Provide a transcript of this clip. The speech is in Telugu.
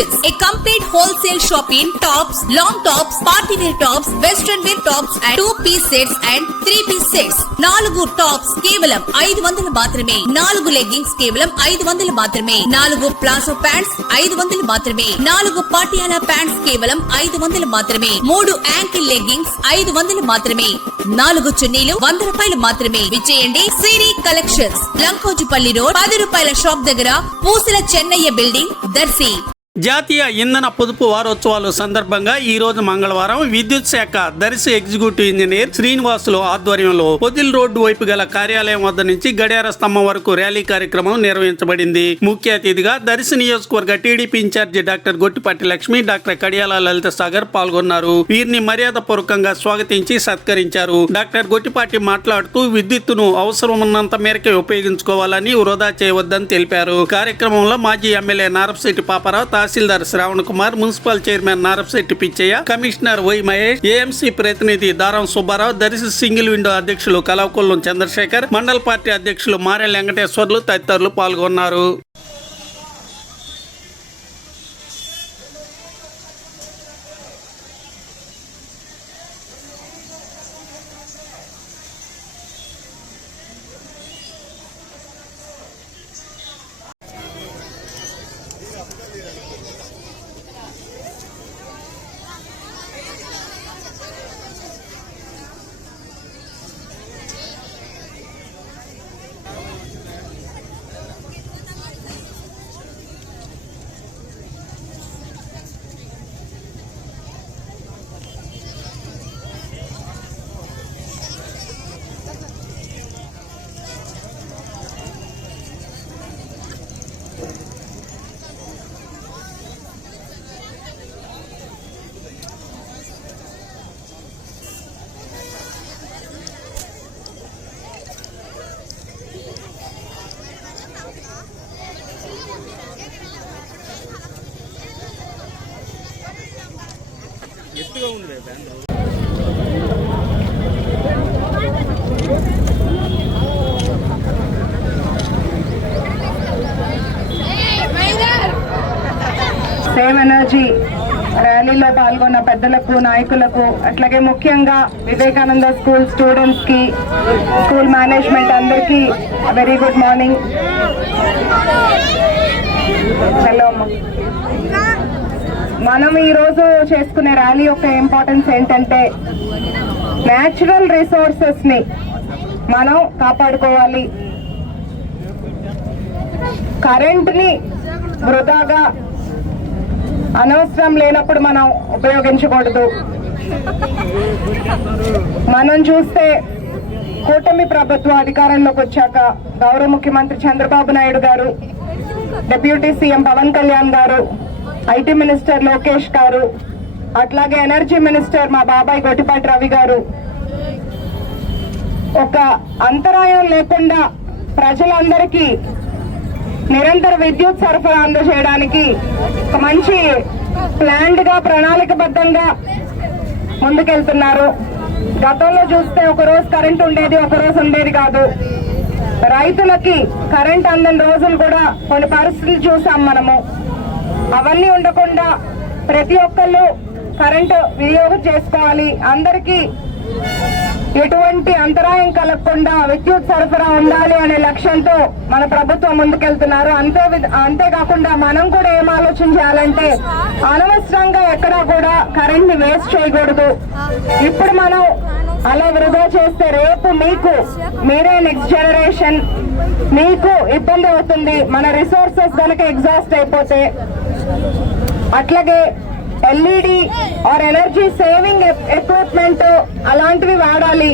Collections, a complete wholesale shop in tops, long tops, party wear tops, western wear tops and 2-piece sets and 3-piece sets. 4 tops కేవలం 500 మాత్రమే. 4 లెగ్గింగ్స్ కేవలం 500 మాత్రమే. 4 ప్లాజో ప్యాంట్స్ 500 మాత్రమే. 4 పాటియాలా ప్యాంట్స్ కేవలం 500 మాత్రమే. 3 యాంకిల్ లెగ్గింగ్స్ 500 మాత్రమే. 4 చున్నీలు 100 రూపాయలు మాత్రమే. విచ్చేయండి సిరి కలెక్షన్స్, లంకోజుపల్లి రోడ్, 10 రూపాయల షాప్ దగ్గర, పూసల చెన్నయ్య బిల్డింగ్, దర్శి. జాతీయ ఇంధన పొదుపు వారోత్సవాలు సందర్భంగా ఈ రోజు మంగళవారం విద్యుత్ శాఖ దర్శి ఎగ్జిక్యూటివ్ ఇంజనీర్ శ్రీనివాసులు ఆధ్వర్యంలో పొదిల్ రోడ్డు వైపు గల కార్యాలయం వద్ద నుంచి గడియార స్తంభం వరకు ర్యాలీ కార్యక్రమం నిర్వహించబడింది. ముఖ్య అతిథిగా దర్శి నియోజకవర్గ TDP incharge doctor Gottipati Lakshmi, doctor Kadiyala Lalitha Sagar పాల్గొన్నారు. వీరిని మర్యాద పూర్వకంగా స్వాగతించి సత్కరించారు. డాక్టర్ గొట్టిపాటి మాట్లాడుతూ విద్యుత్తును అవసరం ఉన్నంత మేరకే ఉపయోగించుకోవాలని, వృధా చేయవద్దని తెలిపారు. కార్యక్రమంలో మాజీ ఎమ్మెల్యే నారపశెట్టి పాపారావు, తహసీల్దార్ Shravan Kumar, municipal chairman Narapasetti Pichaiah, commissioner Y Mahesh, AMC ప్రతినిధి దారం సుబ్బారావు, దర్శి సింగిల్ విండో అధ్యక్షులు కలవకొల్లం చంద్రశేఖర్, మండల పార్టీ అధ్యక్షులు మారెల్ వెంకటేశ్వర్లు తదితరులు పాల్గొన్నారు. ఎత్తుగా ఉంది బ్యాండ్. సేమ్ ఎనర్జీ ర్యాలీలో పాల్గొన్న పెద్దలకు, నాయకులకు, అట్లాగే ముఖ్యంగా వివేకానంద స్కూల్ స్టూడెంట్స్ కి, స్కూల్ మేనేజ్మెంట్ అందరికీ వెరీ గుడ్ మార్నింగ్. హలో అమ్మ. మనం ఈరోజు చేసుకునే ర్యాలీ యొక్క ఇంపార్టెన్స్ ఏంటంటే న్యాచురల్ రిసోర్సెస్ ని మనం కాపాడుకోవాలి. కరెంట్ ని వృధాగా అనవసరం లేనప్పుడు మనం ఉపయోగించకూడదు. మనం చూస్తే కూటమి ప్రభుత్వం అధికారంలోకి వచ్చాక గౌరవ ముఖ్యమంత్రి చంద్రబాబు నాయుడు గారు, డిప్యూటీ సీఎం పవన్ కళ్యాణ్ గారు, ఐటీ మినిస్టర్ లోకేష్ గారు, అట్లాగే ఎనర్జీ మినిస్టర్ మా బాబాయ్ గొట్టిపాటి రవి గారు ఒక అంతరాయం లేకుండా ప్రజలందరికీ నిరంతర విద్యుత్ సరఫరా అందజేయడానికి ఒక మంచి ప్లాన్డ్ గా, ప్రణాళికబద్ధంగా ముందుకెళ్తున్నారు. గతంలో చూస్తే ఒకరోజు కరెంట్ ఉండేది, ఒకరోజు ఉండేది కాదు. రైతులకి కరెంట్ అందని రోజులు కూడా కొన్ని పరిస్థితులు చూసాం మనము. అవన్నీ ఉండకుండా ప్రతి ఒక్కళ్ళు కరెంటు వినియోగం చేసుకోవాలి, అందరికీ ఎటువంటి అంతరాయం కలగకుండా విద్యుత్ సరఫరా ఉండాలి అనే లక్ష్యంతో మన ప్రభుత్వం ముందుకెళ్తున్నారు. అంతేకాకుండా మనం కూడా ఏం ఆలోచన చేయాలంటే అనవసరంగా ఎక్కడా కూడా కరెంట్ ని వేస్ట్ చేయకూడదు. ఇప్పుడు మనం అలా వృధా చేస్తే రేపు మీరే నెక్స్ట్ జనరేషన్, మీకు ఇబ్బంది అవుతుంది. మన రిసోర్సెస్ కనుక ఎగ్జాస్ట్ అయిపోతే. అట్లాగే LED or energy saving equipment అలాంటివి వాడాలి.